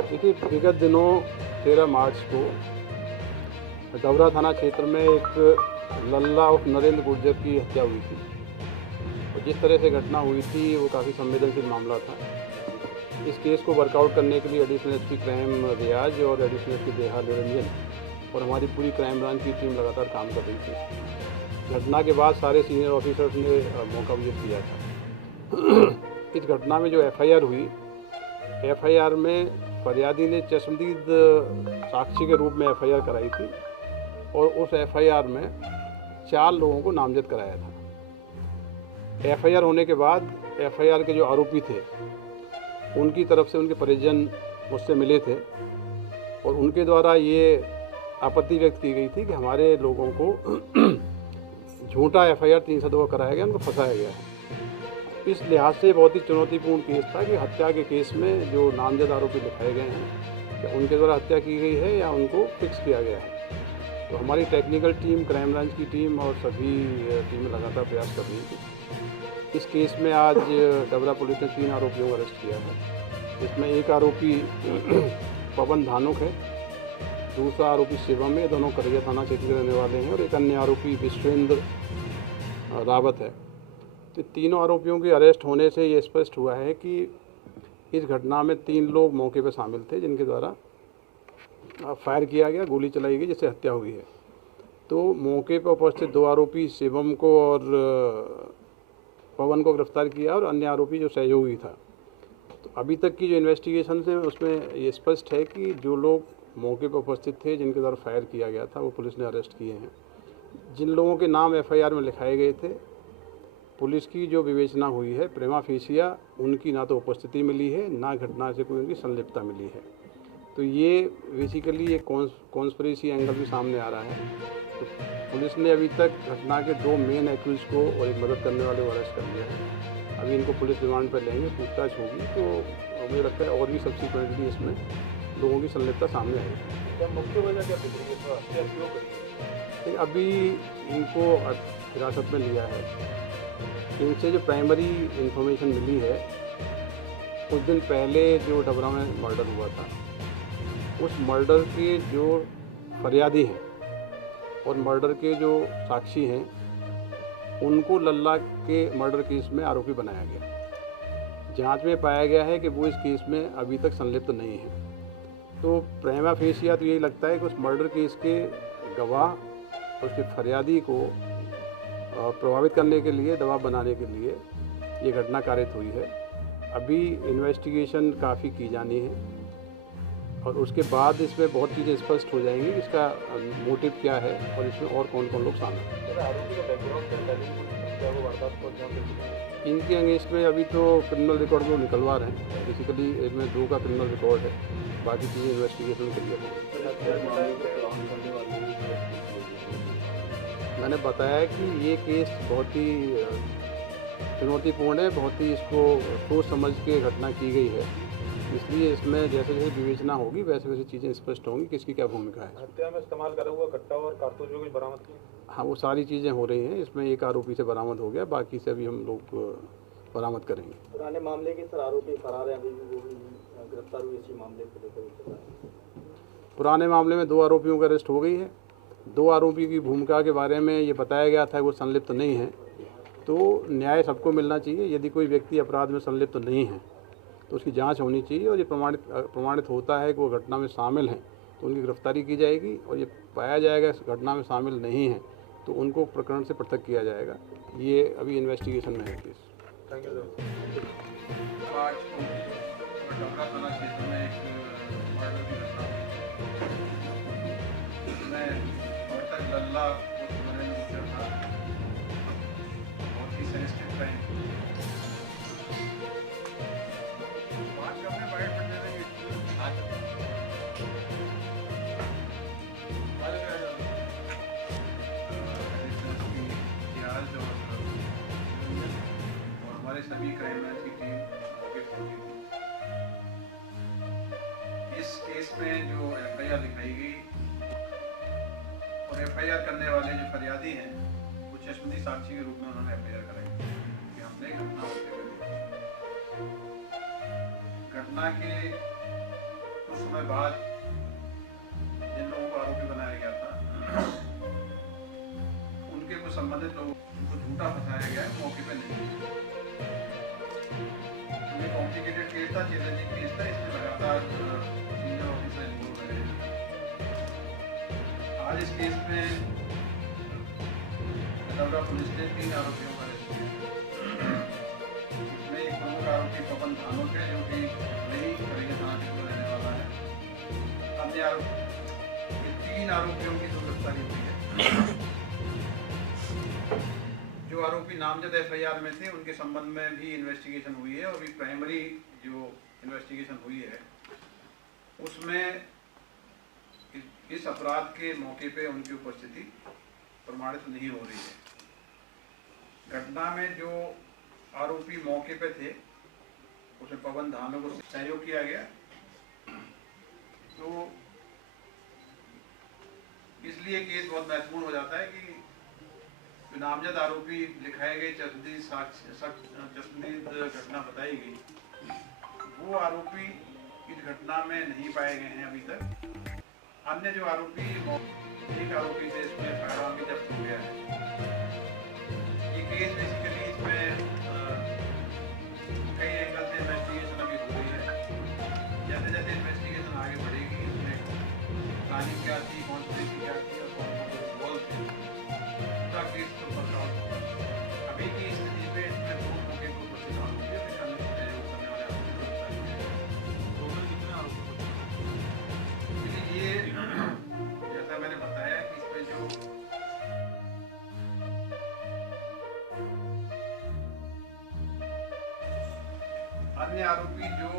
देखिए, विगत दिनों 13 मार्च को डबरा थाना क्षेत्र में एक लल्ला और नरेंद्र गुर्जर की हत्या हुई थी। और जिस तरह से घटना हुई थी वो काफ़ी संवेदनशील मामला था। इस केस को वर्कआउट करने के लिए एडिशनल एसपी क्राइम रियाज और एडिशनल एसपी देहा निरंजन और हमारी पूरी क्राइम ब्रांच की टीम लगातार काम कर रही थी। घटना के बाद सारे सीनियर ऑफिसर्स ने मौका विजिट किया था। इस घटना में जो एफआईआर हुई, एफआईआर में फरियादी ने चश्मदीद साक्षी के रूप में एफआईआर कराई थी और उस एफआईआर में 4 लोगों को नामजद कराया था। एफआईआर होने के बाद एफआईआर के जो आरोपी थे उनकी तरफ से उनके परिजन मुझसे मिले थे और उनके द्वारा ये आपत्ति व्यक्त की गई थी कि हमारे लोगों को झूठा एफआईआर 302 कराया गया, उनको फंसाया गया है। इस लिहाज से बहुत ही चुनौतीपूर्ण केस था कि हत्या के केस में जो नामजद आरोपी दिखाए गए हैं क्या उनके द्वारा हत्या की गई है या उनको फिक्स किया गया है। तो हमारी टेक्निकल टीम, क्राइम ब्रांच की टीम और सभी टीमें लगातार प्रयास कर रही थी। इस केस में आज डबरा पुलिस ने 3 आरोपियों को अरेस्ट किया है। इसमें एक आरोपी पवन धानुक है, दूसरा आरोपी शिवम है, दोनों करैया थाना क्षेत्र के रहने वाले हैं, और एक अन्य आरोपी विश्वेंद्र रावत है। तो तीनों आरोपियों के अरेस्ट होने से ये स्पष्ट हुआ है कि इस घटना में 3 लोग मौके पर शामिल थे जिनके द्वारा फायर किया गया, गोली चलाई गई, जिससे हत्या हुई है। तो मौके पर उपस्थित 2 आरोपी शिवम को और पवन को गिरफ्तार किया और अन्य आरोपी जो सहयोगी था। तो अभी तक की जो इन्वेस्टिगेशन है उसमें ये स्पष्ट है कि जो लोग मौके पर उपस्थित थे जिनके द्वारा फायर किया गया था वो पुलिस ने अरेस्ट किए हैं। जिन लोगों के नाम एफआईआर में लिखाए गए थे, पुलिस की जो विवेचना हुई है, प्रेमा फेसिया उनकी ना तो उपस्थिति मिली है, ना घटना से कोई उनकी संलिप्तता मिली है। तो ये बेसिकली एक कॉन्स्पिरेसी एंगल भी सामने आ रहा है। तो पुलिस ने अभी तक घटना के 2 मेन एक्यूज को और एक मदद करने वाले को अरेस्ट कर लिया है। अभी इनको पुलिस रिमांड पर लेंगे, पूछताछ होगी, तो मुझे लगता है और भी सब्सिक्वेंटली इसमें लोगों की संलिप्तता सामने आएगी। मुख्य वजह क्या है? अभी इनको हिरासत में लिया है। इनसे जो प्राइमरी इंफॉर्मेशन मिली है, कुछ दिन पहले जो डबरा में मर्डर हुआ था, उस मर्डर के जो फरियादी हैं और मर्डर के जो साक्षी हैं उनको लल्ला के मर्डर केस में आरोपी बनाया गया। जांच में पाया गया है कि वो इस केस में अभी तक संलिप्त नहीं है। तो प्रेमा फेसिया तो यही लगता है कि उस मर्डर केस के गवाह, उसके फरियादी को प्रभावित करने के लिए, दबाव बनाने के लिए ये घटना कारित हुई है। अभी इन्वेस्टिगेशन काफ़ी की जानी है और उसके बाद इसमें बहुत चीज़ें स्पष्ट हो जाएंगी, इसका मोटिव क्या है और इसमें और कौन कौन लोग शामिल हैं। इनके अगेंस्ट में अभी तो क्रिमिनल रिकॉर्ड को निकलवा रहे हैं। बेसिकली इसमें 2 का क्रिमिनल रिकॉर्ड है, बाकी चीज़ें इन्वेस्टिगेशन के लिए। मैंने बताया कि ये केस बहुत ही चुनौतीपूर्ण है, बहुत ही इसको सोच समझ के घटना की गई है। इसलिए इसमें जैसे जैसे विवेचना होगी वैसे वैसे चीज़ें स्पष्ट होंगी किसकी क्या भूमिका है। हत्या में इस्तेमाल करा हुआ कट्टा और कारतूस भी कुछ बरामद किए? हाँ, वो सारी चीज़ें हो रही हैं। इसमें एक आरोपी से बरामद हो गया, बाकी से अभी हम लोग बरामद करेंगे। पुराने मामले के सर आरोपी फरार हैं, अभी भी वो गिरफ्तार हुए इसी मामले को लेकर? पुराने मामले में 2 आरोपियों की अरेस्ट हो गई है। 2 आरोपी की भूमिका के बारे में ये बताया गया था वो संलिप्त नहीं है। तो न्याय सबको मिलना चाहिए। यदि कोई व्यक्ति अपराध में संलिप्त नहीं है तो उसकी जांच होनी चाहिए और ये प्रमाणित होता है कि वो घटना में शामिल हैं तो उनकी गिरफ्तारी की जाएगी, और ये पाया जाएगा इस घटना में शामिल नहीं है तो उनको प्रकरण से पृथक किया जाएगा। ये अभी इन्वेस्टिगेशन में है केस। Thank you sir. सभी क्राइम ब्रांच की टीम मौके पर पहुंची थी। इस केस में जो एफआईआर लिखाई गई और एफआईआर करने वाले जो फरियादी हैं वो चश्मदीद साक्षी के रूप में उन्होंने एफआईआर कराई कि हमने घटना होते हुए घटना के कुछ समय बाद जिन लोगों को आरोपी बनाया गया था उनके कुछ संबंधित लोगों को झूठा फंसाया गया है, मौके पर नहीं। ये कॉम्प्लिकेटेड केस था, चैलेंजिंग केस था, इसमें लगातार सीनियर ऑफिसर इन्वॉल्व रहे। आज इस केस में दौरा पुलिस ने 3 आरोपियों का अरेस्ट किया। इसमें एक प्रमुख आरोपी पवन धानोट है, जो कि नई खड़ेगा थाना क्षेत्र रहने वाला है। अन्य आरोपी 3 आरोपियों की तो गिरफ्तारी हुई है। जो आरोपी नामजद FIR में थे उनके संबंध में भी इन्वेस्टिगेशन हुई है और भी प्राइमरी जो इन्वेस्टिगेशन हुई है उसमें इस अपराध के मौके पे उनकी उपस्थिति प्रमाणित नहीं हो रही है। घटना में जो आरोपी मौके पे थे उसमें पवन धानो को सहयोग किया गया, तो इसलिए केस बहुत महत्वपूर्ण हो जाता है कि जो नामजद आरोपी लिखाए गए चश्मदीद घटना बताई गई, वो आरोपी इस घटना में नहीं पाए गए हैं अभी तक। अन्य जो आरोपी, एक आरोपी से इसमें फायरआर्म भी जब्त हो गया है। ये केस बेसिकली इसमें कई एंगल से इन्वेस्टिगेशन अभी हो रही है। जैसे जैसे इन्वेस्टिगेशन आगे बढ़ेगी इसमें प्लानिंग क्या थी, कॉन्स्पिरेसी क्या थी और कौन कौन इन्वॉल्व थे, पूरा केस तो पता होगा। अभी की स्थिति में इसमें 2 मौके को उपस्थित आरोपी है, फिर अन्य सहयोग करने वाले आरोपी को गिरफ्तार किया है। टोटल कितने आरोपी? ये जैसा मैंने बताया कि इसमें जो अन्य आरोपी जो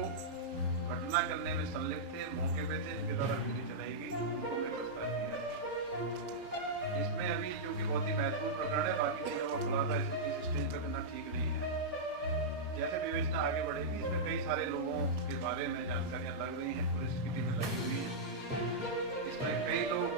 घटना करने में संलिप्त थे, मौके पे थे, जिनके द्वारा गोली चलाई गई, उनको हमने गिरफ्तार किया है। इसमें अभी जो कि बहुत ही महत्वपूर्ण प्रकरण है, बाकी चीज़ों का खुलासा इस स्टेज पर करना ठीक नहीं है। जैसे विवेचना आगे बढ़ेगी इसमें कई सारे लोगों के बारे में जानकारियां लग रही हैं, पुलिस की टीमें लगी हुई हैं। इसमें कई लोग